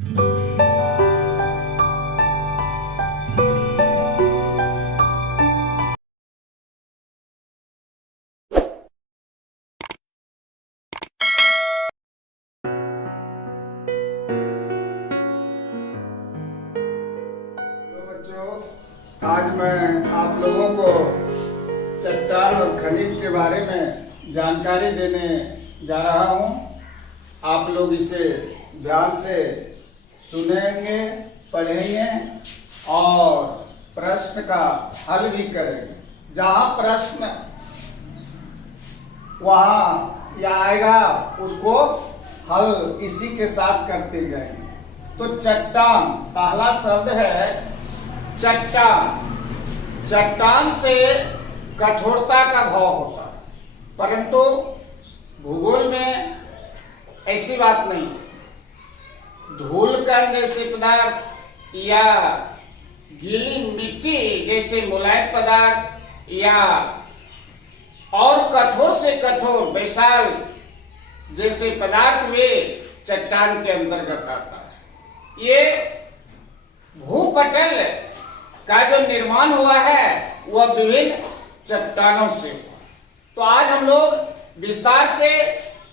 बच्चों, आज मैं आप लोगों को चट्टान और खनिज के बारे में जानकारी देने जा रहा हूँ। आप लोग इसे ध्यान से सुनेंगे, पढ़ेंगे और प्रश्न का हल भी करेंगे। जहाँ प्रश्न वहाँ या आएगा उसको हल इसी के साथ करते जाएंगे। तो चट्टान, पहला शब्द है चट्टान। चट्टान से कठोरता का भाव होता है, परंतु भूगोल में ऐसी बात नहीं। धूल कण जैसे पदार्थ या गीली मिट्टी जैसे मुलायम पदार्थ या और कठोर से कठोर वैशाल जैसे पदार्थ वे चट्टान के अंतर्गत आता है। ये भूपटल का जो निर्माण हुआ है वह विभिन्न चट्टानों से हुआ। तो आज हम लोग विस्तार से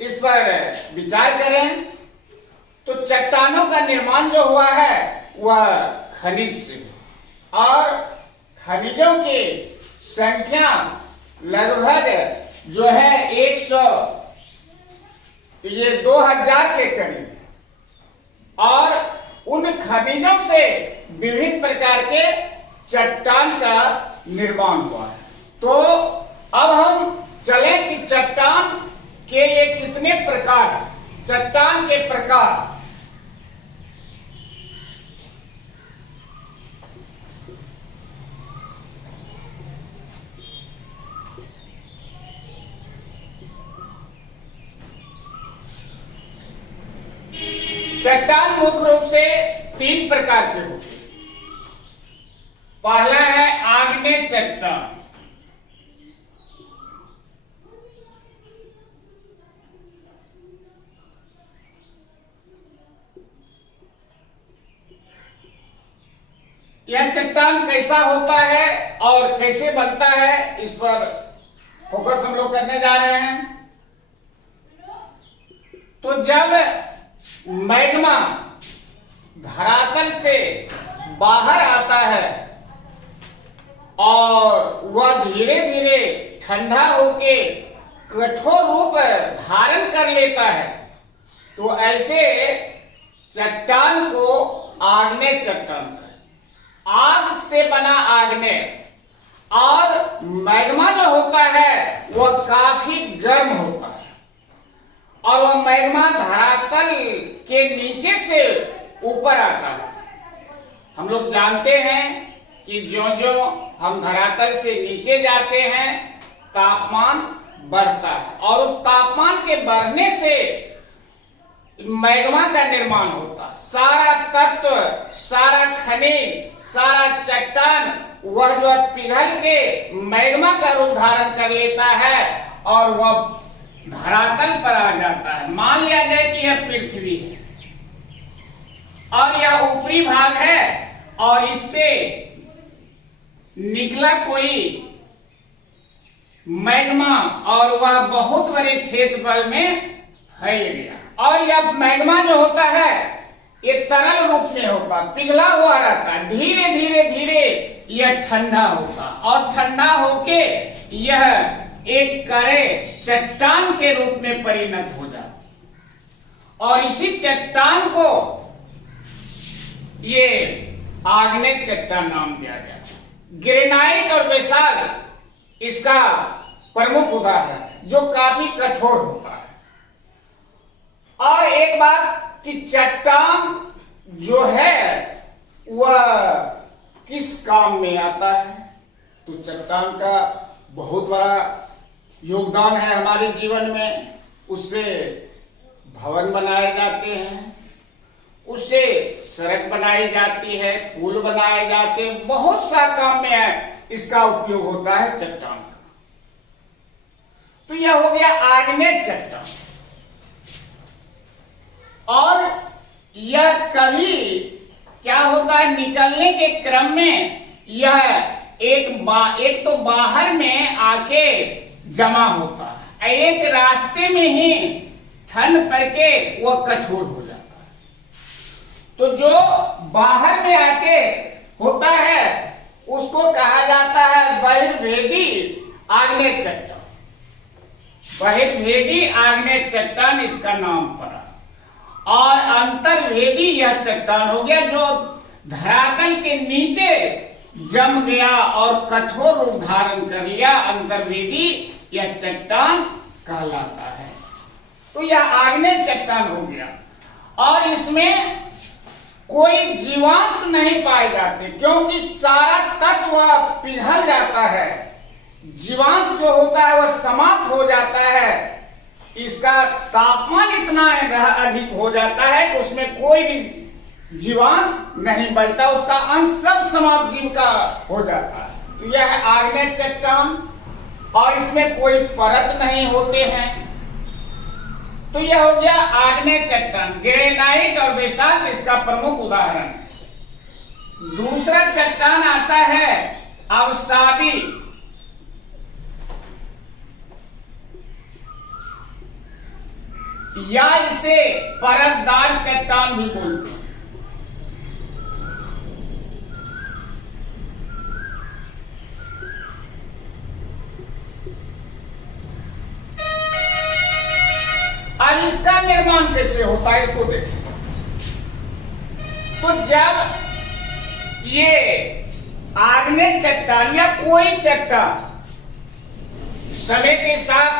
इस पर विचार करें। तो चट्टानों का निर्माण जो हुआ है वह खनिज से, और खनिजों की संख्या लगभग जो है 2000 के करीब, और उन खनिजों से विभिन्न प्रकार के चट्टान का निर्माण हुआ है। तो अब हम चले कि चट्टान के ये कितने प्रकार, चट्टान के प्रकार। चट्टान मुख्य रूप से 3 प्रकार के होते हैं। पहला है आग्नेय चट्टान। यह चट्टान कैसा होता है और कैसे बनता है, इस पर फोकस हम लोग करने जा रहे हैं। तो जब मैग्मा धरातल से बाहर आता है और वह धीरे धीरे ठंडा होके कठोर रूप धारण कर लेता है, तो ऐसे चट्टान को आग्नेय चट्टान कहते हैं। आग से बना आग्नेय, और मैग्मा जो होता है वह काफी गर्म होता है, और वह मैग्मा धरातल के नीचे से ऊपर आता है। हम लोग जानते हैं कि ज्यों-ज्यों हम धरातल से नीचे जाते हैं तापमान बढ़ता है, और उस तापमान के बढ़ने से मैग्मा का निर्माण होता है। सारा तत्व, सारा खनिज, सारा चट्टान वह जो पिघल के मैग्मा का रूप धारण कर लेता है और वह धरातल पर आ जाता है। मान लिया जाए कि यह पृथ्वी है और यह ऊपरी भाग है, और इससे निकला कोई मैग्मा और वह बहुत बड़े क्षेत्रफल में फैल गया। और यह मैग्मा जो होता है ये तरल रूप में होता, पिघला हुआ रहता, धीरे धीरे धीरे यह ठंडा होता, और ठंडा होके यह एक कड़े चट्टान के रूप में परिणत हो जाता, और इसी चट्टान को ये आग्नेय चट्टान नाम दिया जाता है। ग्रेनाइट और बेसाल्ट इसका प्रमुख उदाहरण है, जो काफी कठोर होता है। और एक बात कि चट्टान जो है वह किस काम में आता है, तो चट्टान का बहुत बड़ा योगदान है हमारे जीवन में। उससे भवन बनाए जाते हैं, उससे सड़क बनाई जाती है, पुल बनाए जाते हैं, बहुत सा काम में है इसका उपयोग होता है चट्टान का। तो यह हो गया आग्नेय चट्टान। और यह कभी क्या होता है, निकलने के क्रम में यह एक तो बाहर में आके जमा होता है, एक रास्ते में ही ठंड करके वह कठोर हो जाता है। तो जो बाहर में आके होता है उसको कहा जाता है बहिर्वेदी आग्नेय चट्टान। बहिर्वेदी आग्नेय चट्टान इसका नाम पड़ा। और अंतर्वेदी यह चट्टान हो गया जो धरातल के नीचे जम गया और कठोर रूप धारण कर लिया, अंतर्वेदी यह चट्टान कहलाता है। तो यह आग्नेय चट्टान हो गया और इसमें कोई जीवांश नहीं पाए जाते क्योंकि सारा तत्व पिघल जाता है, जीवांश जो होता है वह समाप्त हो जाता है। इसका तापमान इतना अधिक हो जाता है कि उसमें कोई भी जीवांश नहीं बचता, उसका अंश सब समाप्त जीव का हो जाता है। तो यह है आग्नेय चट्टान और इसमें कोई परत नहीं होते हैं। तो यह हो गया आग्नेय चट्टान। ग्रेनाइट और बेसाल्ट इसका प्रमुख उदाहरण है। दूसरा चट्टान आता है अवसादी। या इसे परतदार चट्टान भी बोलते हैं। अब इसका निर्माण कैसे होता है इसको देखें। तो जब ये आग्नेय चट्टान या कोई चट्टान समय के साथ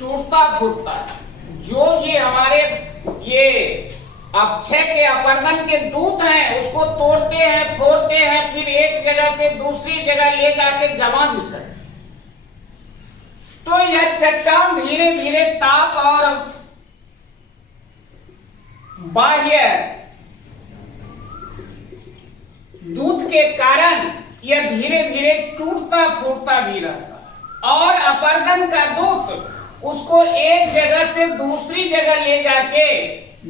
टूटता फूटता है, जो ये हमारे ये अक्षय के अपर्दन के दूत हैं उसको तोड़ते हैं, फोड़ते हैं, फिर एक जगह से दूसरी जगह ले जाके जमा भी करते। तो यह चट्टान धीरे धीरे ताप और बाह्य दूत के कारण यह धीरे धीरे टूटता फूटता भी रहता और अपर्दन का दूत उसको एक जगह से दूसरी जगह ले जाके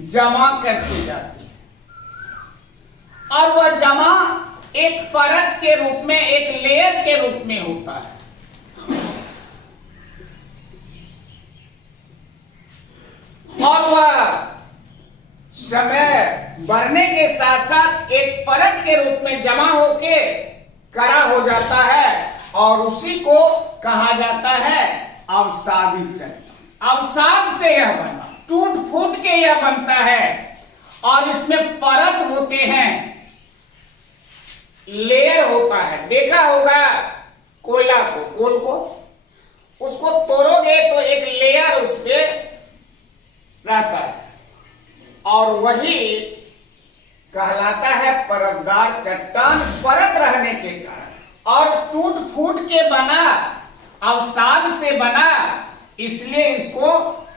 जमा करती जाती है और वह जमा एक परत के रूप में, एक लेयर के रूप में होता है। और वह समय बढ़ने के साथ साथ एक परत के रूप में जमा होके कड़ा हो जाता है और उसी को कहा जाता है अवसादी चट्टान। अवसाद से यह बना, टूट फूट के यह बनता है और इसमें परत होते हैं, लेयर होता है। देखा होगा कोयला को, कोल को, उसको तोड़ोगे तो एक लेयर उस पे रहता है और वही कहलाता है परतदार चट्टान, परत रहने के कारण और टूट फूट के बना, अवसाद से बना, इसलिए इसको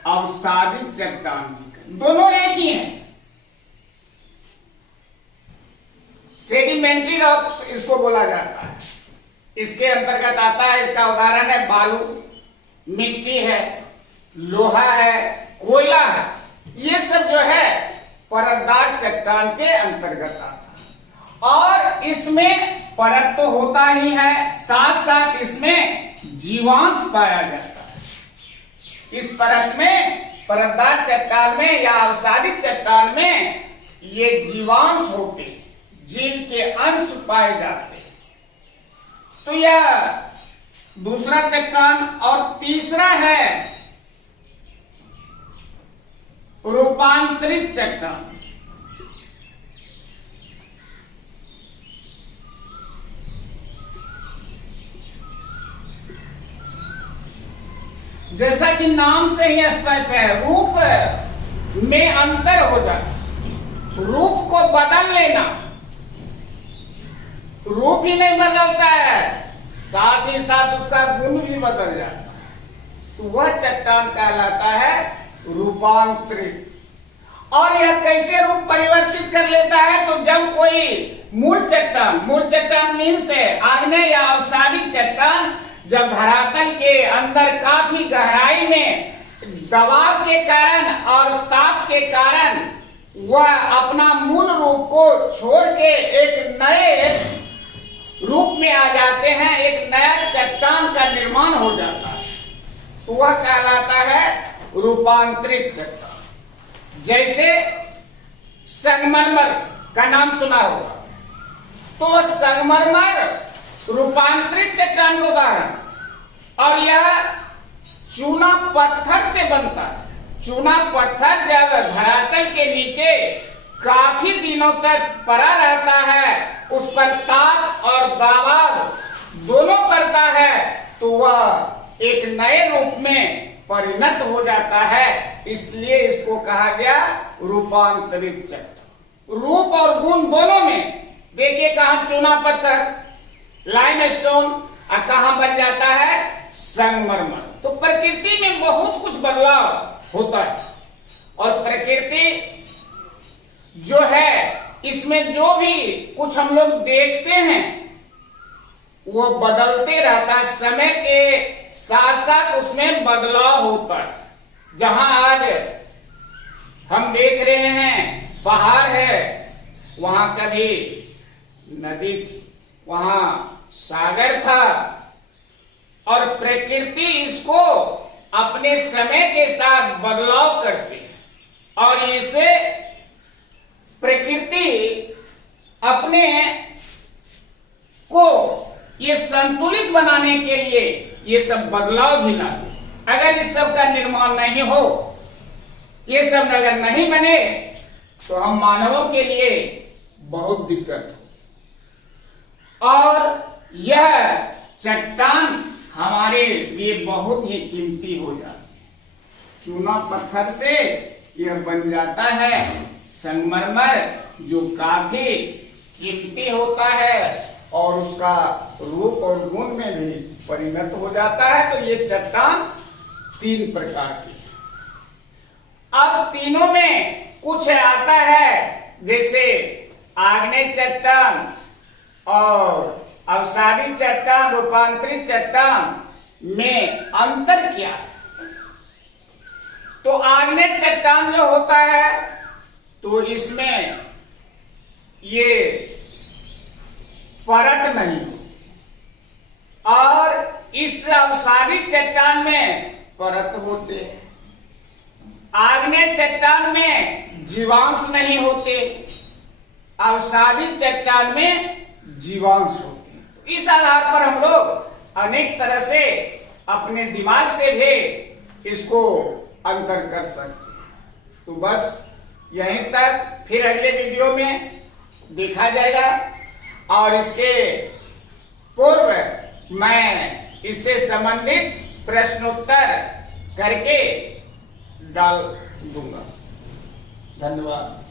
अवसादी चट्टान भी, दोनों एक ही हैं। सेडिमेंट्री रॉक्स इसको बोला जाता है। इसके अंतर्गत आता है, इसका उदाहरण है बालू, मिट्टी है, लोहा है, कोयला है, ये सब जो है परतदार चट्टान के अंतर्गत आता है। और इसमें परत तो होता ही है, साथ साथ इसमें जीवांश पाया जाता है। इस परत में, परतदार चट्टान में या अवसादी चट्टान में ये जीवांश होते हैं, जिनके अंश पाए जाते हैं। तो यह दूसरा चट्टान। और तीसरा है रूपांतरित चट्टान। जैसा कि नाम से ही स्पष्ट है, रूप में अंतर हो जाता, रूप को बदल लेना। रूप ही नहीं बदलता है, साथ ही साथ उसका गुण भी बदल जाता है। तो वह चट्टान कहलाता है रूपांतरित। और यह कैसे रूप परिवर्तित कर लेता है? तो जब कोई मूल चट्टान मीन्स है आग्नेय या अवसादी चट्टान, जब धरातल के अंदर काफी गहराई में दबाव के कारण और ताप के कारण वह अपना मूल रूप को छोड़ के एक नए रूप में आ जाते हैं, एक नया चट्टान का निर्माण हो जाता है, तो वह कहलाता है रूपांतरित चट्टान। जैसे संगमरमर का नाम सुना होगा, तो संगमरमर रूपांतरित चट्टान का उदाहरण, और यह चूना पत्थर से बनता है। चूना पत्थर जब धरातल के नीचे काफी दिनों तक पड़ा रहता है, उस पर ताप और दबाव दोनों पड़ता है, तो वह एक नए रूप में परिणत हो जाता है। इसलिए इसको कहा गया रूपांतरित चट्टान। रूप और गुण दोनों में देखिए, कहां चूना पत्थर लाइमस्टोन और कहां बन जाता है संगमरमर। तो प्रकृति में बहुत कुछ बदलाव होता है, और प्रकृति जो है इसमें जो भी कुछ हम लोग देखते हैं वो बदलते रहता है, समय के साथ साथ उसमें बदलाव होता है। जहां आज हम देख रहे हैं पहाड़ है, वहां कभी नदी थी, वहां सागर था, और प्रकृति इसको अपने समय के साथ बदलाव करती है, और इसे प्रकृति अपने को ये संतुलित बनाने के लिए ये सब बदलाव भी लाती। अगर इस सब का निर्माण नहीं हो, ये सब अगर नहीं बने, तो हम मानवों के लिए बहुत दिक्कत हो, और यह चट्टान हमारे लिए बहुत ही कीमती हो जाती है। चूना पत्थर से यह बन जाता है संगमरमर, जो काफी कीमती होता है और उसका रूप और गुण में भी परिणत हो जाता है। तो ये चट्टान तीन प्रकार की। अब तीनों में कुछ आता है, जैसे आग्नेय चट्टान और अवसादी चट्टान, रूपांतरित चट्टान में अंतर क्या है? तो आग्नेय चट्टान जो होता है, तो इसमें ये परत नहीं, और इस अवसादी चट्टान में परत होते हैं। आग्नेय चट्टान में जीवांश नहीं होते, अवसादी चट्टान में जीवांश होते। इस आधार पर हम लोग अनेक तरह से अपने दिमाग से भी इसको अंतर कर सकते हैं। तो बस यहीं तक, फिर अगले वीडियो में देखा जाएगा, और इसके पूर्व मैं इससे संबंधित प्रश्नोत्तर करके डाल दूंगा। धन्यवाद।